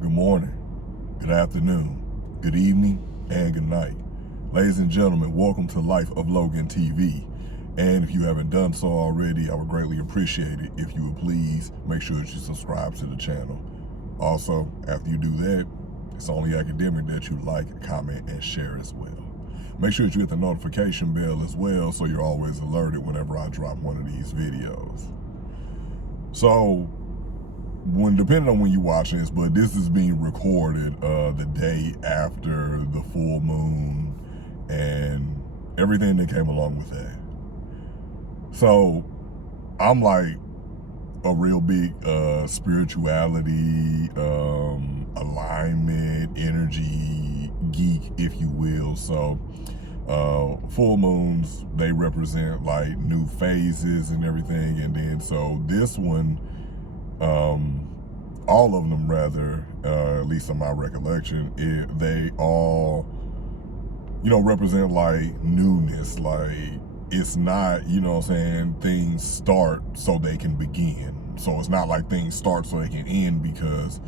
good morning, good afternoon, good evening, and good night. Ladies and gentlemen, welcome to Lifeoflogantv. And if you haven't done so already, I would greatly appreciate it if you would please make sure that you subscribe to the channel. Also, after you do that, it's only academic that you like, comment, and share as well. Make sure that you hit the notification bell as well so you're always alerted whenever I drop one of these videos. So, depending on when you're watching this, but this is being recorded the day after the full moon and everything that came along with that. So I'm like a real big spirituality, alignment, energy geek, if you will. So full moons, they represent like new phases and everything. And then so this one, all of them rather, at least in my recollection, they all, represent like newness. Like it's not, what I'm saying, things start so they can begin. So it's not like things start so they can end, because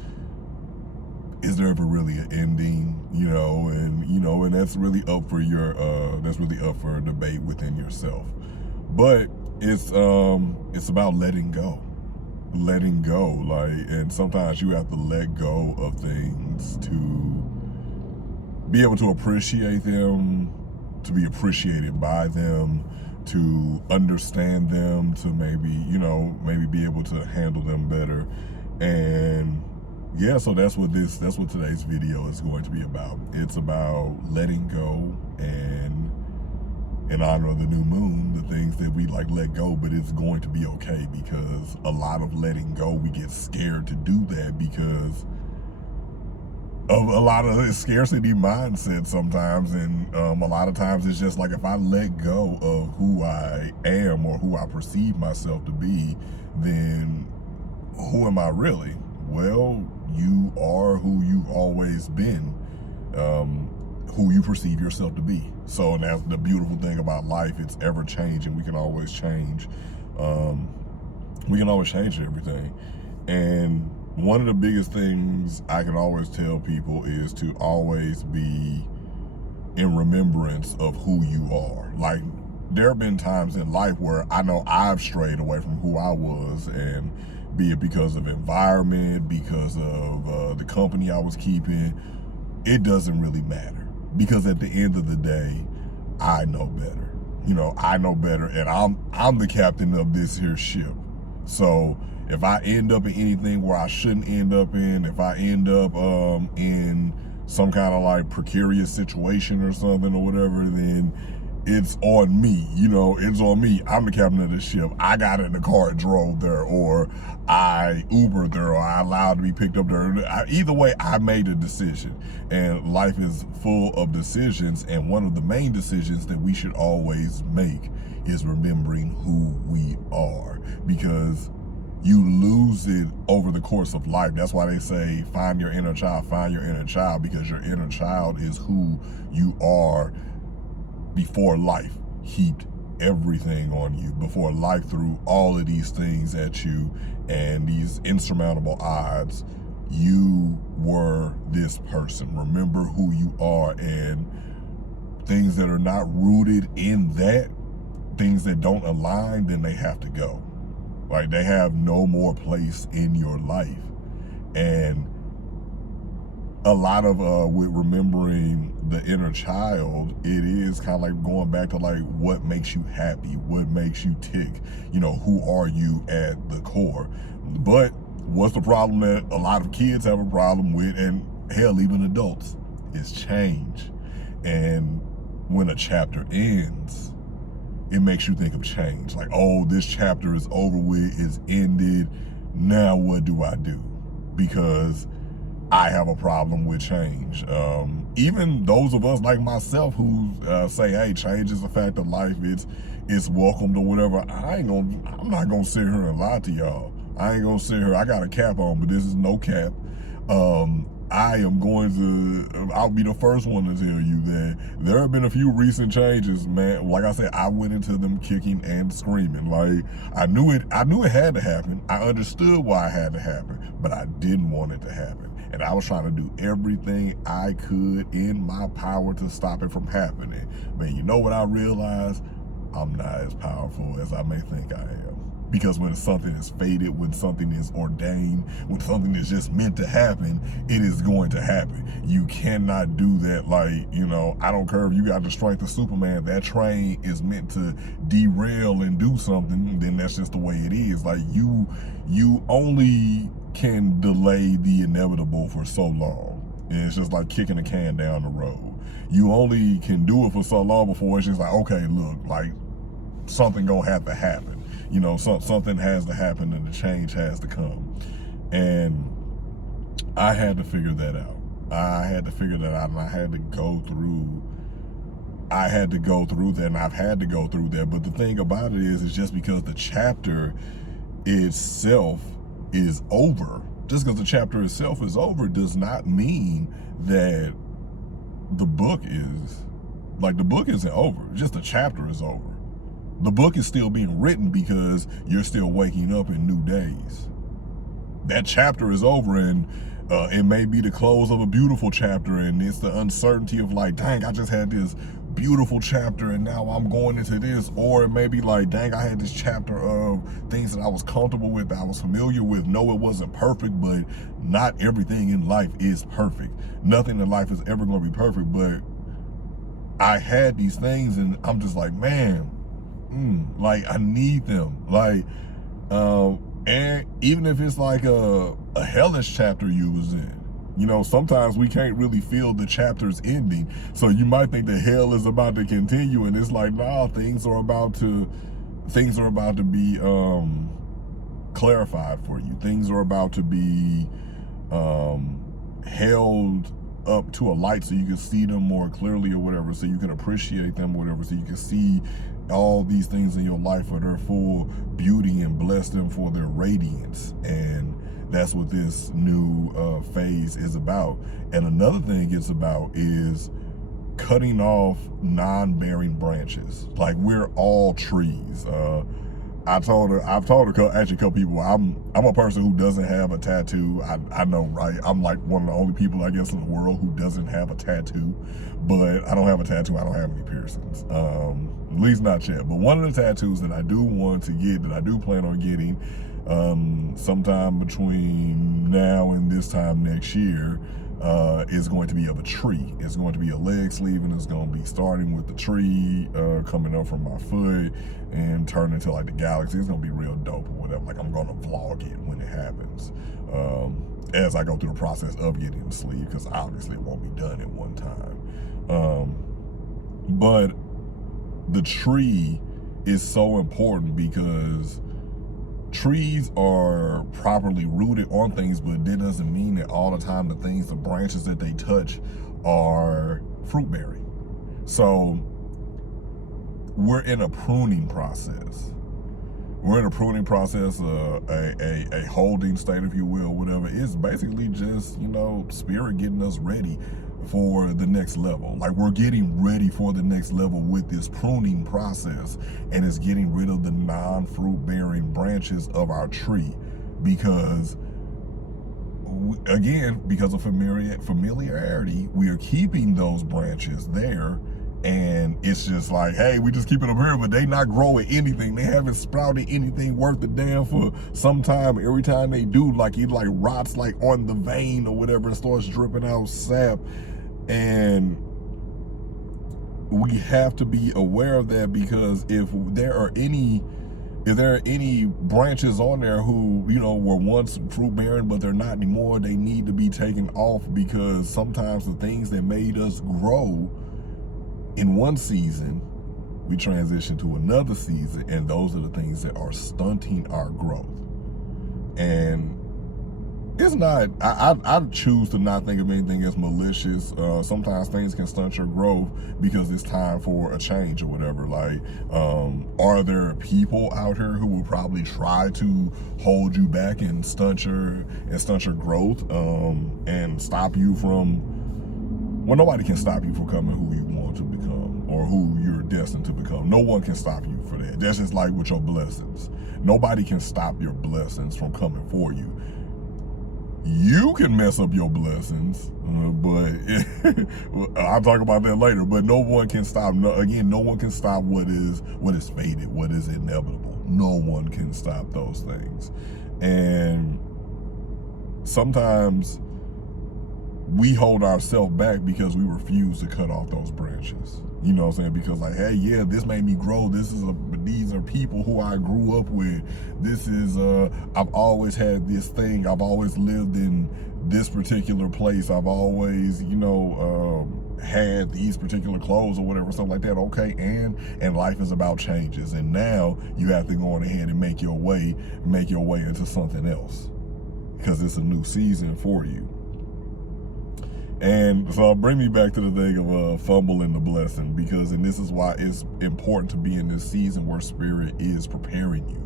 is there ever really an ending? And that's really up for debate within yourself. But it's about letting go. And sometimes you have to let go of things to be able to appreciate them, to be appreciated by them, to understand them, to maybe be able to handle them better. And yeah, so that's what today's video is going to be about. It's about letting go, and in honor of the new moon, the things that we let go, but it's going to be okay, because a lot of letting go, we get scared to do that because of a lot of the scarcity mindset sometimes. And a lot of times it's just like, if I let go of who I am or who I perceive myself to be, then who am I really? Well, you are who you've always been, who you perceive yourself to be. So, and that's the beautiful thing about life. It's ever changing. We can always change. Everything. And one of the biggest things I can always tell people is to always be in remembrance of who you are. Like, there have been times in life where I know I've strayed away from who I was, and be it because of environment, because of the company I was keeping, it doesn't really matter. Because at the end of the day, I know better. I know better, and I'm the captain of this here ship. So if I end up in anything where I shouldn't end up in, if I end up in some kind of like precarious situation or something or whatever, then it's on me. It's on me. I'm the captain of the ship. I got in the car and drove there, or I Ubered there, or I allowed to be picked up there. Either way, I made a decision. And life is full of decisions, and one of the main decisions that we should always make is remembering who we are, because you lose it over the course of life. That's why they say find your inner child, because your inner child is who you are before life heaped everything on you, before life threw all of these things at you and these insurmountable odds. You were this person. Remember who you are, and things that are not rooted in that, things that don't align, then they have to go. Like, they have no more place in your life. And a lot of with remembering the inner child, it is kind of like going back to like what makes you happy, what makes you tick, who are you at the core. But what's the problem that a lot of kids have a problem with, and hell, even adults, is change. And when a chapter ends, it makes you think of change. Like, oh, this chapter is over with, is ended. Now what do I do? Because I have a problem with change. Even those of us like myself who say, hey, change is a fact of life, it's welcomed or whatever, I'm not gonna sit here and lie to y'all. I ain't gonna sit here, I got a cap on, but this is no cap. I'll be the first one to tell you that there have been a few recent changes, man. Like I said, I went into them kicking and screaming. Like, I knew it had to happen. I understood why it had to happen, but I didn't want it to happen. And I was trying to do everything I could in my power to stop it from happening. Man, you know what I realized? I'm not as powerful as I may think I am. Because when something is fated, when something is ordained, when something is just meant to happen, it is going to happen. You cannot do that. Like, you know, I don't care if you got the strength of Superman. That train is meant to derail and do something, then that's just the way it is. Like, you only can delay the inevitable for so long. And it's just like kicking a can down the road. You only can do it for so long before it's just like, okay, look, like, something gonna have to happen. You know, something has to happen and the change has to come. And I had to figure that out. I had to figure that out, and I had to go through that, and I've had to go through that. But the thing about it is just because the chapter itself is over, just because the chapter itself is over does not mean that the book isn't over. Just the chapter is over. The book is still being written because you're still waking up in new days. That chapter is over, and it may be the close of a beautiful chapter, and it's the uncertainty of like, dang, I just had this beautiful chapter and now I'm going into this. Or it may be like, dang, I had this chapter of things that I was comfortable with, that I was familiar with. No, it wasn't perfect, but not everything in life is perfect. Nothing in life is ever going to be perfect, but I had these things and I'm just like, man, like I need them. Like, and even if it's like a hellish chapter you was in, you know, sometimes we can't really feel the chapter's ending. So you might think that hell is about to continue, and it's like, nah, things are about to be clarified for you. Things are about to be held up to a light so you can see them more clearly or whatever, so you can appreciate them or whatever, so you can see all these things in your life for their full beauty and bless them for their radiance. And that's what this new phase is about. And another thing it's about is cutting off non-bearing branches. Like, we're all trees. I've told actually a couple people, I'm a person who doesn't have a tattoo. I know, right? I'm like one of the only people, I guess, in the world who doesn't have a tattoo. But I don't have a tattoo. I don't have any piercings. At least not yet. But one of the tattoos that I do want to get, that I do plan on getting sometime between now and this time next year, is going to be of a tree. It's going to be a leg sleeve, and it's going to be starting with the tree coming up from my foot and turn into like the galaxy. It's going to be real dope or whatever. Like, I'm going to vlog it when it happens as I go through the process of getting the sleeve, because obviously it won't be done at one time. But the tree is so important because trees are properly rooted on things, but that doesn't mean that all the time the branches that they touch are fruit bearing. So we're in a pruning process. We're in a pruning process, a holding state, if you will, whatever. It's basically just, you know, spirit getting us ready for the next level. Like, we're getting ready for the next level with this pruning process, and it's getting rid of the non-fruit bearing branches of our tree, because again, because of familiarity, we are keeping those branches there. And it's just like, hey, we just keep it up here, but they not growing anything. They haven't sprouted anything worth a damn for some time. Every time they do, like, it like rots like on the vein or whatever and starts dripping out sap. And we have to be aware of that, because if there are any branches on there who, you know, were once fruit bearing but they're not anymore, they need to be taken off, because sometimes the things that made us grow in one season, we transition to another season, and those are the things that are stunting our growth. And it's not, I choose to not think of anything as malicious. Sometimes things can stunt your growth because it's time for a change or whatever. Like, are there people out here who will probably try to hold you back and stunt your growth, and stop you from, well, nobody can stop you from becoming who you want to become or who you're destined to become. No one can stop you for that. That's just like with your blessings. Nobody can stop your blessings from coming for you. You can mess up your blessings, but I'll talk about that later. But no one can stop. No one can stop what is fated, what is inevitable. No one can stop those things. And sometimes we hold ourselves back because we refuse to cut off those branches. You know what I'm saying? Because like, hey, yeah, this made me grow. These are people who I grew up with. This is, I've always had this thing. I've always lived in this particular place. I've always, had these particular clothes or whatever, stuff like that. Okay, and life is about changes. And now you have to go on ahead and make your way into something else because it's a new season for you. And so bring me back to the thing of fumbling the blessing, and this is why it's important to be in this season where Spirit is preparing you,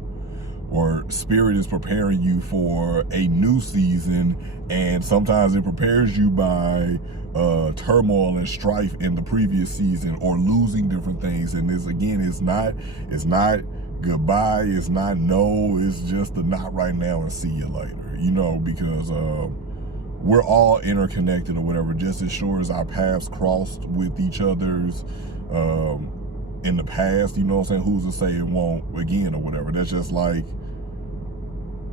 or Spirit is preparing you for a new season. And sometimes it prepares you by turmoil and strife in the previous season, or losing different things. And this, again, it's not goodbye, it's not no, it's just the not right now and see you later, because we're all interconnected or whatever, just as sure as our paths crossed with each other's in the past, you know what I'm saying? Who's to say it won't again or whatever? That's just like,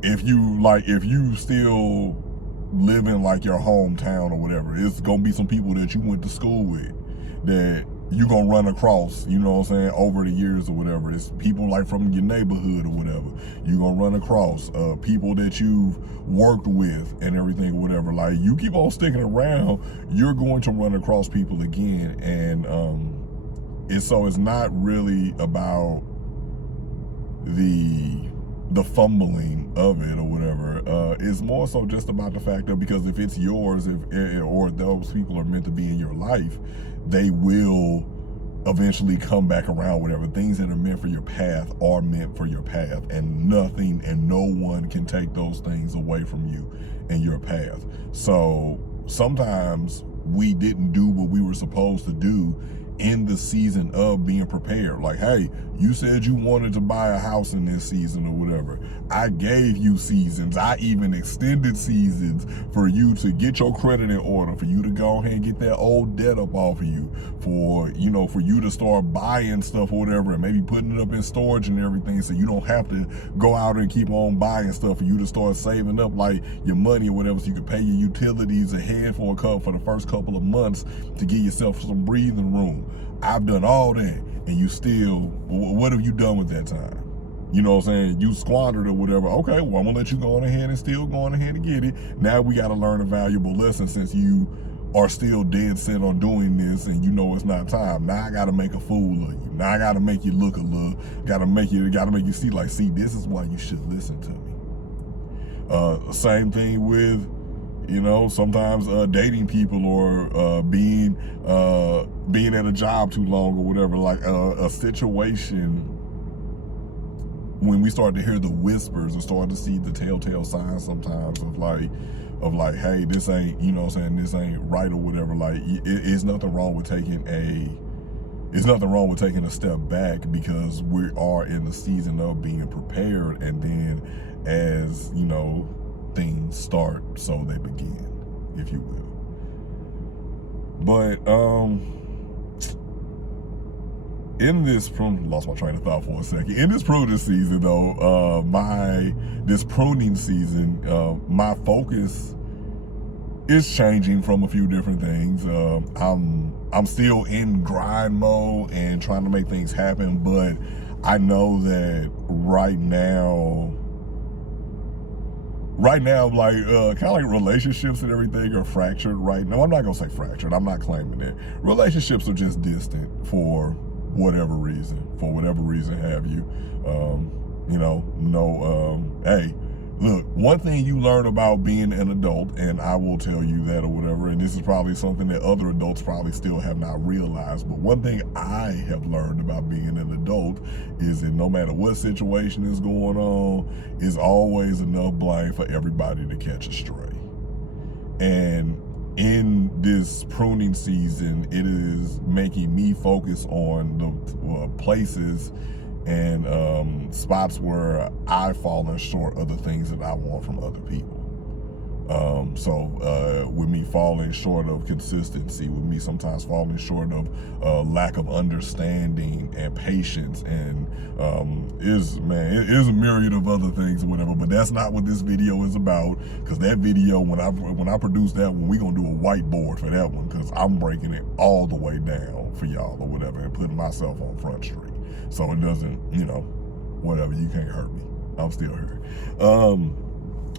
if you still live in like your hometown or whatever, it's gonna be some people that you went to school with that you're gonna run across, you know what I'm saying, over the years or whatever. It's people like from your neighborhood or whatever. You're gonna run across people that you've worked with and everything or whatever. Like, you keep on sticking around, you're going to run across people again. And it's not really about the fumbling of it or whatever. It's more so just about the fact that, because if it's yours, or those people are meant to be in your life, they will eventually come back around. Whatever things that are meant for your path are meant for your path, and nothing and no one can take those things away from you and your path. So sometimes we didn't do what we were supposed to do in the season of being prepared. Like, hey, you said you wanted to buy a house in this season or whatever. I gave you seasons. I even extended seasons for you to get your credit in order, for you to go ahead and get that old debt up off of you, for you to start buying stuff or whatever, and maybe putting it up in storage and everything, so you don't have to go out and keep on buying stuff, for you to start saving up like your money or whatever, so you can pay your utilities ahead for the first couple of months to give yourself some breathing room. I've done all that, and you still, what have you done with that time? You know what I'm saying? You squandered or whatever. Okay, well, I'm gonna let you go on ahead and still go on ahead and get it. Now we gotta learn a valuable lesson, since you are still dead set on doing this and you know it's not time. Now I gotta make a fool of you. Now I gotta make you look a little, gotta make you see, like, see, this is why you should listen to me. Same thing with, sometimes dating people, or being at a job too long or whatever. Like a situation, when we start to hear the whispers or start to see the telltale signs sometimes of like, hey, this ain't, this ain't right or whatever. Like, it's nothing wrong with taking a step back, because we are in the season of being prepared. And then as, things start, so they begin, if you will. But in this lost my train of thought for a second. In this pruning season, though, this pruning season, my focus is changing from a few different things. I'm still in grind mode and trying to make things happen, but I know that right now, like, kind of like relationships and everything are fractured right now. I'm not gonna say fractured. I'm not claiming that. Relationships are just distant for whatever reason have you. Hey, Look, one thing you learn about being an adult, and I will tell you that or whatever, and this is probably something that other adults probably still have not realized, but one thing I have learned about being an adult is that no matter what situation is going on, is always enough blame for everybody to catch a stray. And in this pruning season, it is making me focus on the places and spots where I've fallen short of the things that I want from other people. With me falling short of consistency, with me sometimes falling short of lack of understanding and patience, and it is a myriad of other things or whatever, but that's not what this video is about, because that video, when I produce that one, we're gonna do a whiteboard for that one, because I'm breaking it all the way down for y'all or whatever and putting myself on Front Street. So it doesn't, whatever, you can't hurt me. I'm still here.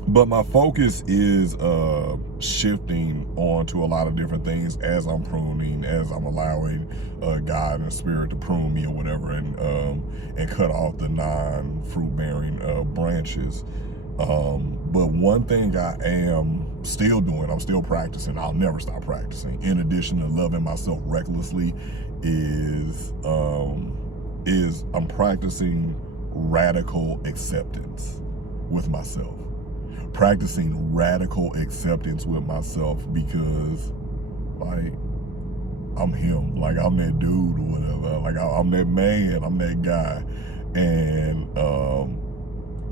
But my focus is shifting on to a lot of different things as I'm pruning, as I'm allowing God and Spirit to prune me or whatever, and cut off the non-fruit bearing branches. But one thing I am still doing, I'm still practicing, I'll never stop practicing, in addition to loving myself recklessly, is I'm practicing radical acceptance with myself. Practicing radical acceptance with myself, because like I'm him, like I'm that dude or whatever, like I'm that man, I'm that guy. And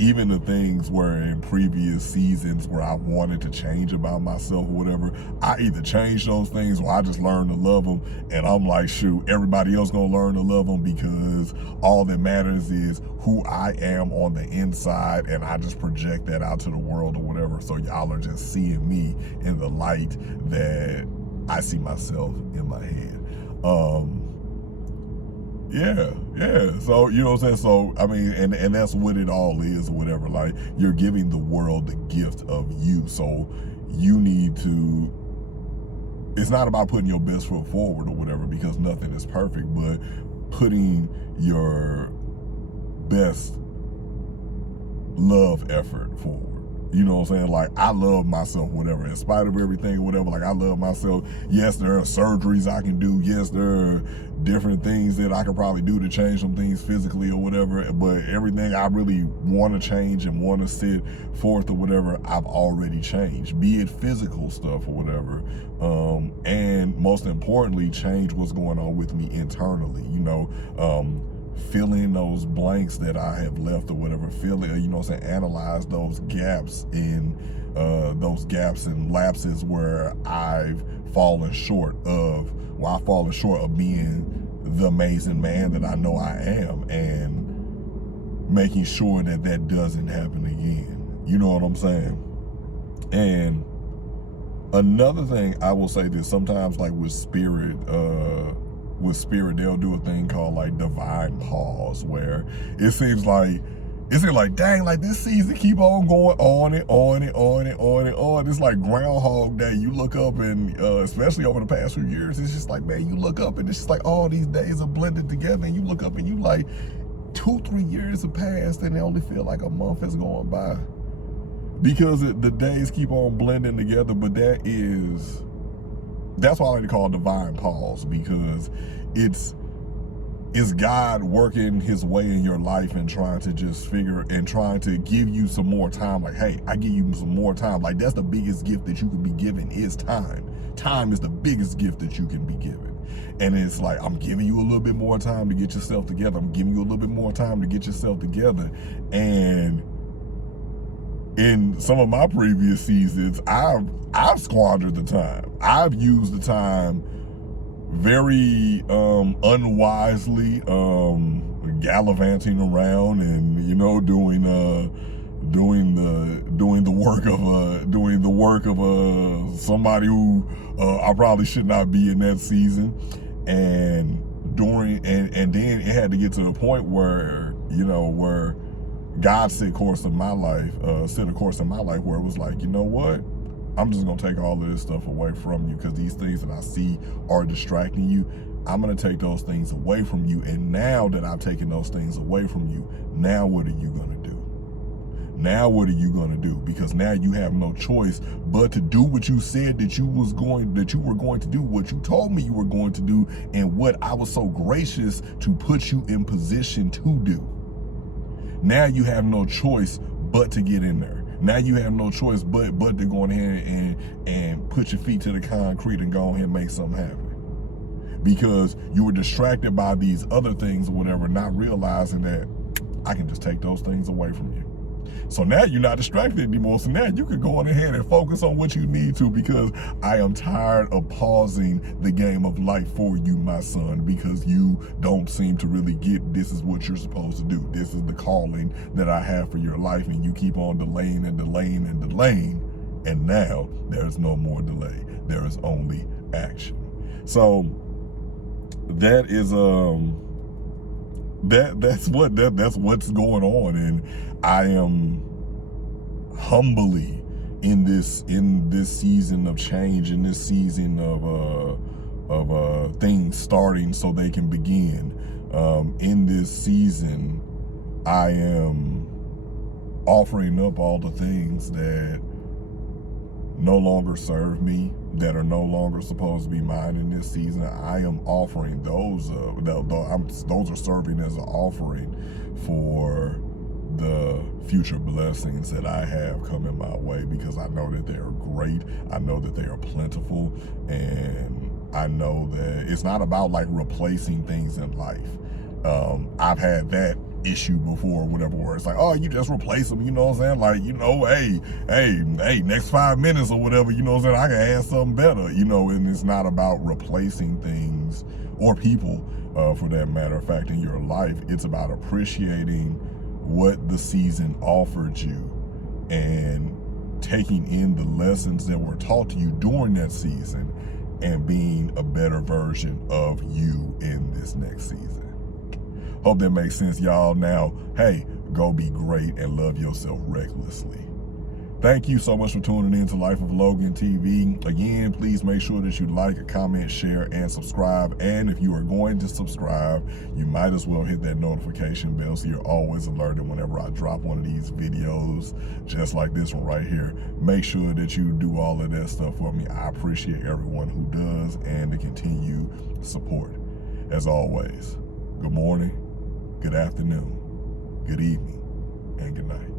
even the things where in previous seasons where I wanted to change about myself or whatever, I either change those things or I just learn to love them. And I'm like, shoot, everybody else gonna learn to love them, because all that matters is who I am on the inside, and I just project that out to the world or whatever. So y'all are just seeing me in the light that I see myself in my head. Yeah. So, you know what I'm saying? So, I mean, and that's what it all is or whatever. Like, you're giving the world the gift of you. So you need to, it's not about putting your best foot forward or whatever, because nothing is perfect, but putting your best love effort forward. You know what I'm saying? Like, I love myself, whatever, in spite of everything, whatever. Like, I love myself. Yes, there are surgeries I can do. Yes, there are different things that I could probably do to change some things physically or whatever. But everything I really want to change and want to set forth or whatever, I've already changed, be it physical stuff or whatever. And most importantly, change what's going on with me internally, fill in those blanks that I have left or whatever, analyze those gaps and lapses where I've fallen short of being the amazing man that I know I am, and making sure that doesn't happen again. You know what I'm saying? And another thing I will say this, sometimes like with spirit, they'll do a thing called like divine pause, where it seems like, dang, like this season keep on going on and on and on and on and on. It's like Groundhog Day. You look up and especially over the past few years, it's just like, man, you look up and it's just like all these days are blended together, and you look up and you like 2-3 years have passed and they only feel like a month is going by, because the days keep on blending together. But that's why I like to call it divine pause, because it's God working his way in your life and trying to trying to give you some more time. Like, hey, I give you some more time. Like, that's the biggest gift that you can be given, is time. Time is the biggest gift that you can be given. And it's like, I'm giving you a little bit more time to get yourself together. I'm giving you a little bit more time to get yourself together. And in some of my previous seasons, I've squandered the time. I've used the time very unwisely, gallivanting around and doing the work of somebody who I probably should not be in that season. And then it had to get to the point where where God set a course in my life where it was like, you know what? I'm just going to take all of this stuff away from you, because these things that I see are distracting you. I'm going to take those things away from you. And now that I've taken those things away from you, now what are you going to do? Now what are you going to do? Because now you have no choice but to do what you said that you were going to do, what you told me you were going to do, and what I was so gracious to put you in position to do. Now you have no choice but to get in there. Now you have no choice but to go ahead and put your feet to the concrete and go ahead and make something happen. Because you were distracted by these other things or whatever, not realizing that I can just take those things away from you. So now you're not distracted anymore. So now you can go on ahead and focus on what you need to, because I am tired of pausing the game of life for you, my son, because you don't seem to really get this is what you're supposed to do. This is the calling that I have for your life, and you keep on delaying and delaying and delaying. And now there's no more delay. There is only action. So that is that's what's going on, and I am humbly in this season of change, in this season of things starting so they can begin. In this season, I am offering up all the things that no longer serve me, that are no longer supposed to be mine in this season. I am offering those. Those are serving as an offering for the future blessings that I have coming my way, because I know that they are great. I know that they are plentiful, and I know that it's not about like replacing things in life. I've had that issue before, whatever, where it's like, oh, you just replace them, you know what I'm saying? Like, you know, hey, next 5 minutes or whatever, you know what I'm saying? I can add something better, you know, and it's not about replacing things or people, for that matter of fact, in your life. It's about appreciating what the season offered you and taking in the lessons that were taught to you during that season and being a better version of you in this next season. Hope that makes sense, y'all. Now, hey, go be great and love yourself recklessly. Thank you so much for tuning in to Life of Logan TV. Again, please make sure that you like, comment, share, and subscribe. And if you are going to subscribe, you might as well hit that notification bell so you're always alerted whenever I drop one of these videos, just like this one right here. Make sure that you do all of that stuff for me. I appreciate everyone who does, and the continued support. As always, good morning, good afternoon, good evening, and good night.